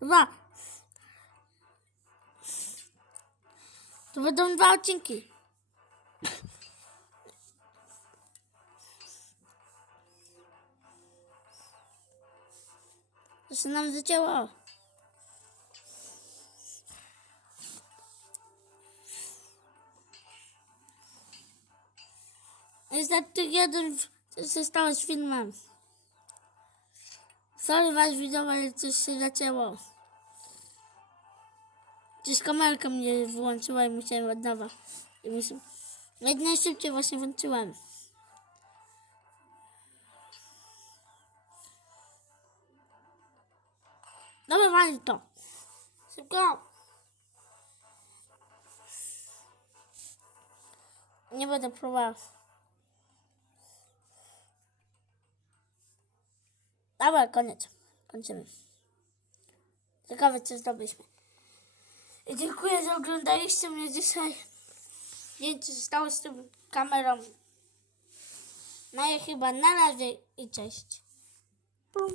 Dwa. To będą dwa odcinki. To się nam zacięło. Niestety jeden w- coś się stało z filmem. Sorry was widzowie, ale coś się zacięło. Gdzieś kamerka mnie wyłączyła i musiałem od nowa. I muszę... Jak najszybciej właśnie włączyłem. Dobra, wali to. Szybko. Nie będę próbował. Dobra, koniec. Kończymy. Ciekawe, co zdobyliśmy. I dziękuję, że oglądaliście mnie dzisiaj. Nie wiem, co się stało z tą kamerą. No i chyba na razie i cześć.